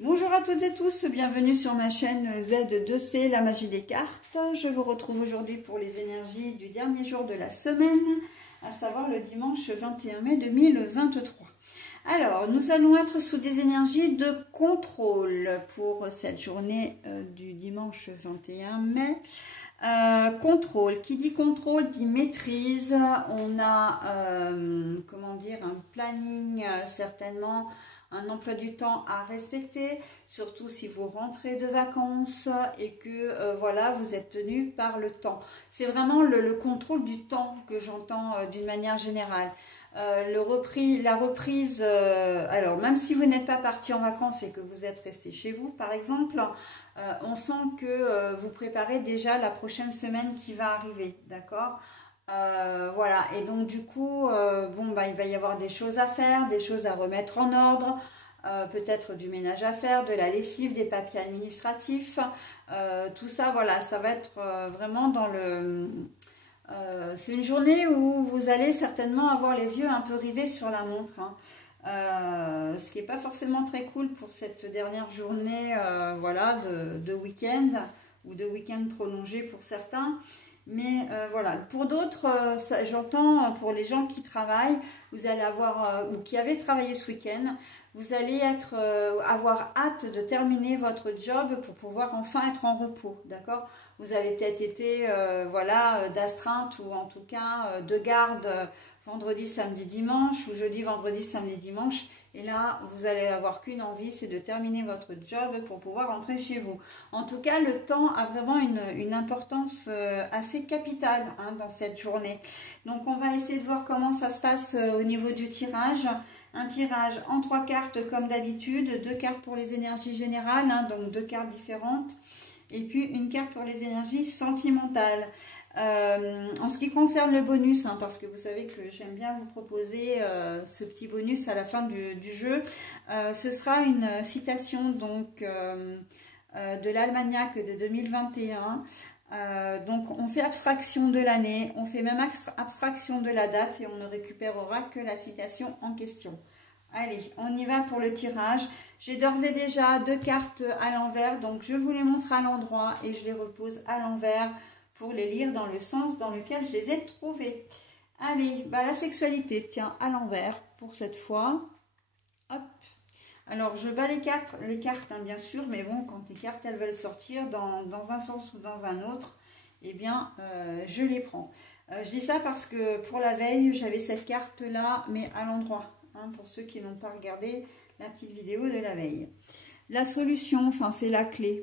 Bonjour à toutes et tous, bienvenue sur ma chaîne Z2C, la magie des cartes. Je vous retrouve aujourd'hui pour les énergies du dernier jour de la semaine, à savoir le dimanche 21 mai 2023. Alors, nous allons être sous des énergies de contrôle pour cette journée du dimanche 21 mai. Contrôle, qui dit contrôle dit maîtrise. On a, comment dire, un planning certainement, un emploi du temps à respecter, surtout si vous rentrez de vacances et que voilà, vous êtes tenu par le temps. C'est vraiment le contrôle du temps que j'entends d'une manière générale. La reprise, alors même si vous n'êtes pas parti en vacances et que vous êtes resté chez vous par exemple, on sent que vous préparez déjà la prochaine semaine qui va arriver, d'accord? Voilà, et donc du coup, bon, bah, il va y avoir des choses à faire, des choses à remettre en ordre, peut-être du ménage à faire, de la lessive, des papiers administratifs, tout ça, voilà, ça va être vraiment dans le... c'est une journée où vous allez certainement avoir les yeux un peu rivés sur la montre, hein. Ce qui n'est pas forcément très cool pour cette dernière journée voilà, de week-end ou de week-end prolongé pour certains. Mais voilà, pour d'autres, j'entends pour les gens qui travaillent, vous allez avoir, ou qui avaient travaillé ce week-end, vous allez avoir hâte de terminer votre job pour pouvoir enfin être en repos, d'accord? Vous avez peut-être été voilà, d'astreinte ou en tout cas de garde vendredi, samedi, dimanche ou jeudi, vendredi, samedi, dimanche. Et là, vous allez avoir qu'une envie, c'est de terminer votre job pour pouvoir rentrer chez vous. En tout cas, le temps a vraiment une importance assez capitale hein, dans cette journée. Donc, on va essayer de voir comment ça se passe au niveau du tirage. Un tirage en 3 cartes comme d'habitude, 2 cartes pour les énergies générales, hein, donc 2 cartes différentes. Et puis une carte pour les énergies sentimentales. En ce qui concerne le bonus, hein, parce que vous savez que j'aime bien vous proposer ce petit bonus à la fin du jeu, ce sera une citation donc de l'Almanach de 2021. Donc on fait abstraction de l'année, on fait même abstraction de la date et on ne récupérera que la citation en question. Allez, on y va pour le tirage. J'ai d'ores et déjà 2 cartes à l'envers, donc je vous les montre à l'endroit et je les repose à l'envers pour les lire dans le sens dans lequel je les ai trouvées. Allez, bah la sexualité, tiens, à l'envers pour cette fois. Hop. Alors, je bats les cartes hein, bien sûr, mais bon, quand les cartes, elles veulent sortir dans un sens ou dans un autre, eh bien, je les prends. Je dis ça parce que pour la veille, j'avais cette carte-là, mais à l'endroit. Hein, pour ceux qui n'ont pas regardé la petite vidéo de la veille. La solution, enfin, c'est la clé.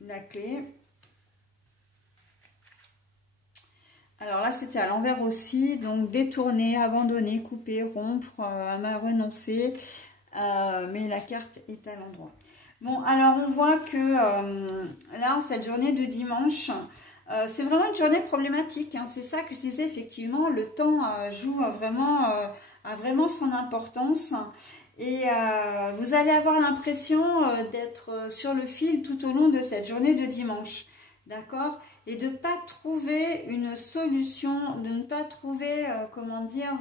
La clé. Alors là, c'était à l'envers aussi. Donc, détourner, abandonner, couper, rompre, renoncer. Mais la carte est à l'endroit. Bon, alors on voit que là, cette journée de dimanche, c'est vraiment une journée problématique. Hein. C'est ça que je disais, effectivement, le temps joue vraiment, a vraiment son importance. Et vous allez avoir l'impression d'être sur le fil tout au long de cette journée de dimanche. D'accord? Et de ne pas trouver une solution, de ne pas trouver, comment dire,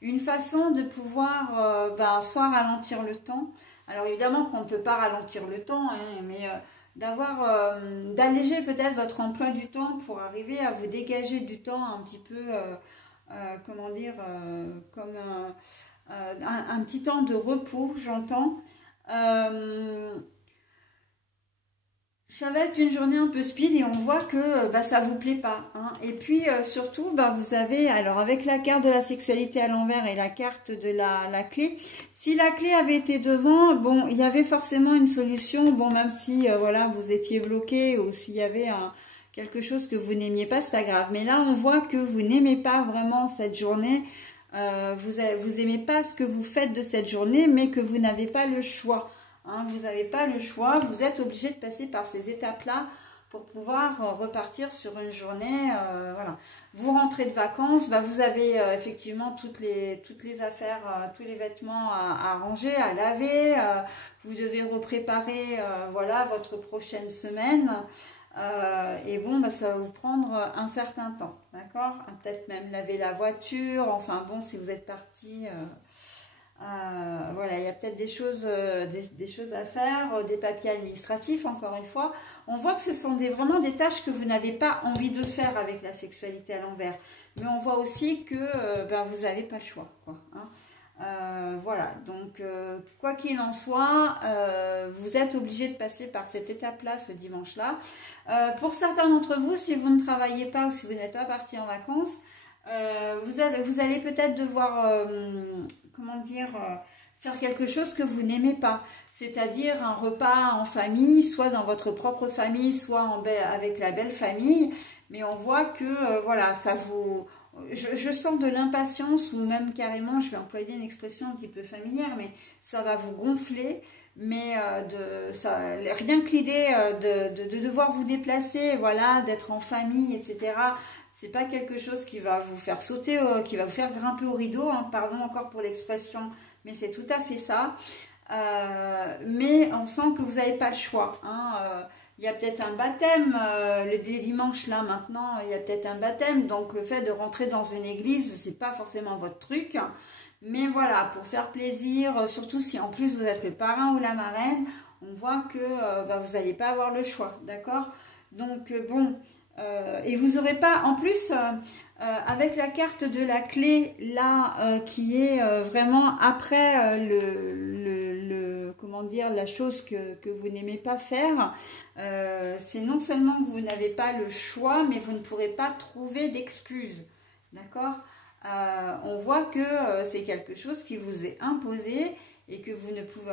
une façon de pouvoir soit ralentir le temps. Alors évidemment qu'on ne peut pas ralentir le temps, hein, mais d'alléger peut-être votre emploi du temps pour arriver à vous dégager du temps un petit peu, comment dire, comme un petit temps de repos, j'entends. Ça va être une journée un peu speed et on voit que ça vous plaît pas. Hein. Et puis surtout, vous avez, alors avec la carte de la sexualité à l'envers et la carte de la clé, si la clé avait été devant, bon, il y avait forcément une solution, bon, même si voilà, vous étiez bloqué ou s'il y avait quelque chose que vous n'aimiez pas, c'est pas grave. Mais là, on voit que vous n'aimez pas vraiment cette journée, vous aimez pas ce que vous faites de cette journée, mais que vous n'avez pas le choix. Hein, vous n'avez pas le choix, vous êtes obligé de passer par ces étapes-là pour pouvoir repartir sur une journée. Voilà. Vous rentrez de vacances, vous avez effectivement toutes les affaires, tous les vêtements à ranger, à laver. Vous devez repréparer voilà, votre prochaine semaine. Et bon, ça va vous prendre un certain temps, d'accord? Peut-être même laver la voiture, enfin bon, si vous êtes parti Voilà, il y a peut-être des choses à faire, des papiers administratifs, encore une fois. On voit que ce sont vraiment des tâches que vous n'avez pas envie de faire avec la sexualité à l'envers. Mais on voit aussi que vous n'avez pas le choix, quoi, hein. Voilà, donc quoi qu'il en soit, vous êtes obligé de passer par cette étape-là ce dimanche-là. Pour certains d'entre vous, si vous ne travaillez pas ou si vous n'êtes pas parti en vacances, vous allez peut-être devoir, comment dire, faire quelque chose que vous n'aimez pas. C'est-à-dire un repas en famille, soit dans votre propre famille, soit avec la belle famille. Mais on voit que, voilà, ça vous... Je sens de l'impatience ou même carrément, je vais employer une expression un petit peu familière, mais ça va vous gonfler. Mais rien que l'idée de devoir vous déplacer, voilà, d'être en famille, etc., c'est pas quelque chose qui va vous faire sauter, qui va vous faire grimper au rideau, hein, pardon encore pour l'expression, mais c'est tout à fait ça. Mais on sent que vous n'avez pas le choix, hein. Il y a peut-être un baptême, les dimanches là maintenant, il y a peut-être un baptême, donc le fait de rentrer dans une église, c'est pas forcément votre truc. Mais voilà, pour faire plaisir, surtout si en plus vous êtes le parrain ou la marraine, on voit que vous n'allez pas avoir le choix, d'accord? Donc bon, et vous n'aurez pas, en plus, avec la carte de la clé là, qui est vraiment après comment dire, la chose que vous n'aimez pas faire, c'est non seulement que vous n'avez pas le choix, mais vous ne pourrez pas trouver d'excuses, d'accord? On voit que c'est quelque chose qui vous est imposé et que vous ne pouvez,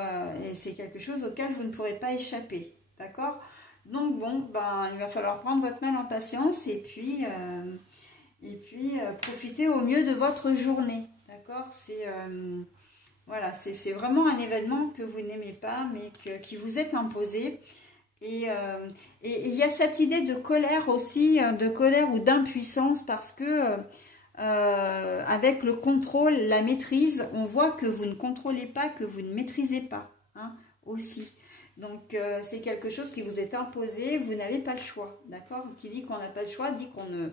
et c'est quelque chose auquel vous ne pourrez pas échapper, d'accord? Donc bon, il va falloir prendre votre mal en patience et puis profiter au mieux de votre journée, d'accord? Voilà, c'est vraiment un événement que vous n'aimez pas, mais qui vous est imposé. Et il y a cette idée de colère aussi, de colère ou d'impuissance, parce que avec le contrôle, la maîtrise, on voit que vous ne contrôlez pas, que vous ne maîtrisez pas, hein, aussi. Donc c'est quelque chose qui vous est imposé, vous n'avez pas le choix, d'accord? Qui dit qu'on n'a pas le choix, dit qu'on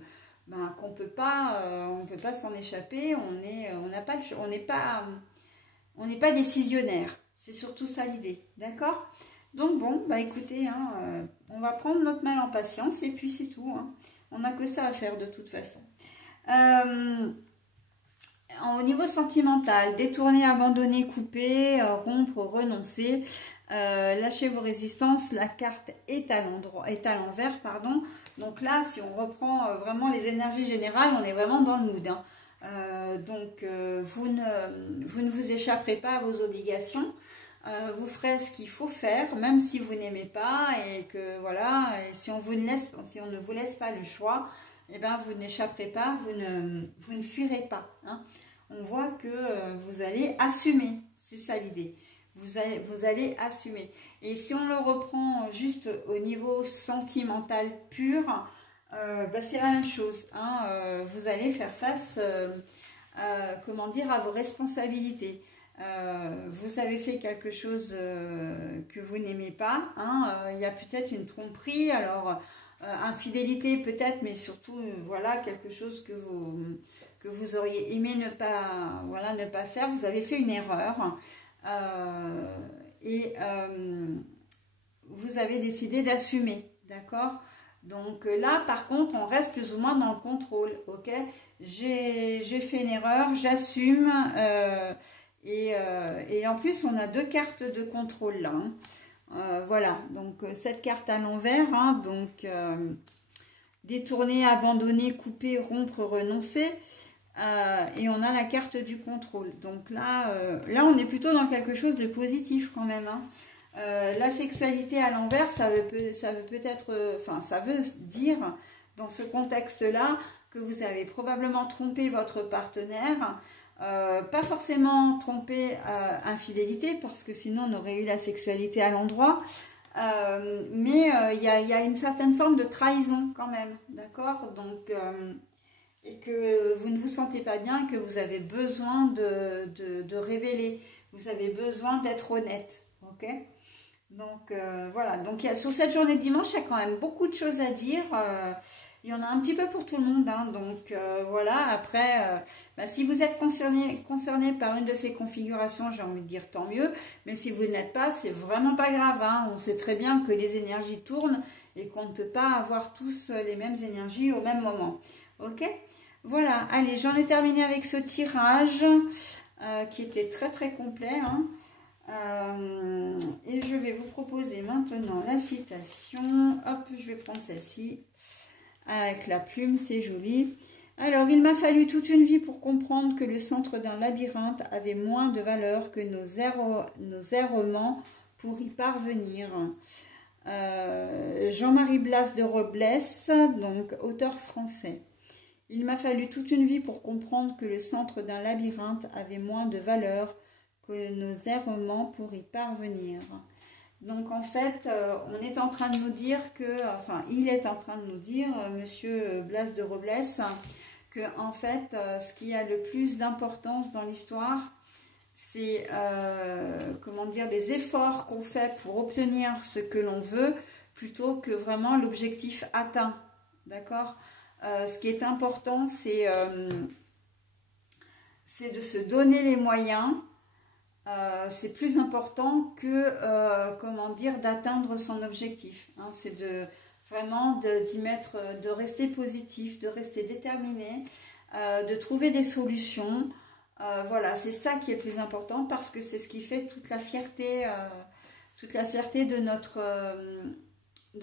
peut pas s'en échapper, on n'est pas décisionnaire. C'est surtout ça l'idée, d'accord? Donc bon, écoutez, hein, on va prendre notre mal en patience et puis c'est tout, hein. On n'a que ça à faire de toute façon. Au niveau sentimental, détourner, abandonner, couper, rompre, renoncer, lâchez vos résistances, la carte est à l'envers, pardon. Donc là, si on reprend vraiment les énergies générales, on est vraiment dans le mood, hein. Donc vous ne vous échapperez pas à vos obligations. Vous ferez ce qu'il faut faire, même si vous n'aimez pas, et que voilà, et si on ne vous laisse pas le choix, eh ben vous n'échapperez pas, vous ne fuirez pas, hein. On voit que vous allez assumer, c'est ça l'idée. Vous allez assumer. Et si on le reprend juste au niveau sentimental pur, c'est la même chose, hein. Vous allez faire face, comment dire, à vos responsabilités. Vous avez fait quelque chose que vous n'aimez pas, hein. Il y a peut-être une tromperie, alors infidélité peut-être, mais surtout voilà, quelque chose que vous auriez aimé ne pas faire. Vous avez fait une erreur et vous avez décidé d'assumer, d'accord? Donc là par contre on reste plus ou moins dans le contrôle, ok? J'ai fait une erreur, j'assume. Et en plus, on a deux cartes de contrôle là, hein. Voilà, donc cette carte à l'envers, hein, donc détourner, abandonner, couper, rompre, renoncer. Et on a la carte du contrôle. Donc là, on est plutôt dans quelque chose de positif quand même, hein. La sexualité à l'envers, ça veut peut-être, ça veut dire dans ce contexte-là que vous avez probablement trompé votre partenaire. Pas forcément tromper infidélité, parce que sinon on aurait eu la sexualité à l'endroit, mais il y a une certaine forme de trahison quand même, d'accord? Donc et que vous ne vous sentez pas bien, que vous avez besoin de révéler, vous avez besoin d'être honnête, ok? Donc voilà, donc sur cette journée de dimanche, il y a quand même beaucoup de choses à dire. Il y en a un petit peu pour tout le monde, hein, donc voilà. Après, si vous êtes concerné par une de ces configurations, j'ai envie de dire tant mieux. Mais si vous ne l'êtes pas, c'est vraiment pas grave, hein. On sait très bien que les énergies tournent et qu'on ne peut pas avoir tous les mêmes énergies au même moment. Ok? Voilà, allez, j'en ai terminé avec ce tirage qui était très très complet, hein. Et je vais vous proposer maintenant la citation. Hop, je vais prendre celle-ci avec la plume, c'est joli. Alors, il m'a fallu toute une vie pour comprendre que le centre d'un labyrinthe avait moins de valeur que nos errements pour y parvenir. Jean-Marie Blas de Robles, donc auteur français. Il m'a fallu toute une vie pour comprendre que le centre d'un labyrinthe avait moins de valeur que nos errements pour y parvenir. Donc en fait, on est en train de nous dire que, enfin, il est en train de nous dire, monsieur Blas de Robles, que en fait, ce qui a le plus d'importance dans l'histoire, c'est, comment dire, les efforts qu'on fait pour obtenir ce que l'on veut, plutôt que vraiment l'objectif atteint, d'accord ? Ce qui est important, c'est de se donner les moyens. C'est plus important que, comment dire, d'atteindre son objectif. Hein. C'est vraiment d'y mettre, de rester positif, de rester déterminé, de trouver des solutions. Voilà, c'est ça qui est le plus important parce que c'est ce qui fait toute la fierté de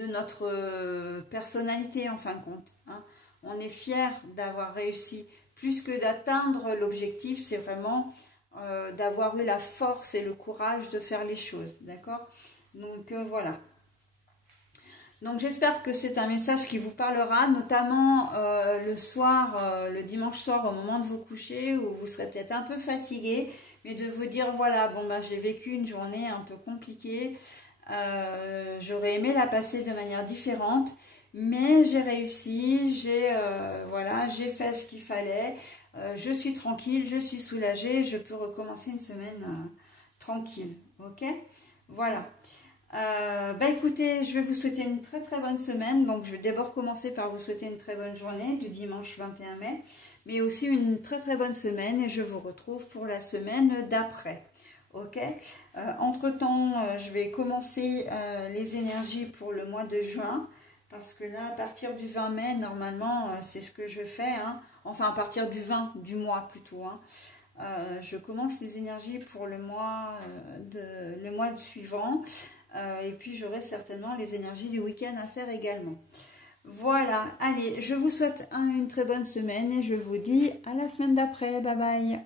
notre personnalité en fin de compte. Hein. On est fier d'avoir réussi. Plus que d'atteindre l'objectif, c'est vraiment d'avoir eu la force et le courage de faire les choses. D'accord? Donc voilà. Donc j'espère que c'est un message qui vous parlera, notamment le soir, le dimanche soir au moment de vous coucher, où vous serez peut-être un peu fatigué, mais de vous dire voilà, bon ben j'ai vécu une journée un peu compliquée, j'aurais aimé la passer de manière différente, mais j'ai réussi, voilà, j'ai fait ce qu'il fallait, je suis tranquille, je suis soulagée, je peux recommencer une semaine tranquille, ok? Voilà. Écoutez, je vais vous souhaiter une très très bonne semaine. Donc je vais d'abord commencer par vous souhaiter une très bonne journée du dimanche 21 mai, mais aussi une très très bonne semaine et je vous retrouve pour la semaine d'après. Ok. Entre-temps, je vais commencer les énergies pour le mois de juin, parce que là, à partir du 20 mai, normalement, c'est ce que je fais. Hein. Enfin, à partir du 20 du mois plutôt. Hein. Je commence les énergies pour le mois suivant. Et puis j'aurai certainement les énergies du week-end à faire également. Voilà, allez, je vous souhaite une très bonne semaine et je vous dis à la semaine d'après. Bye bye.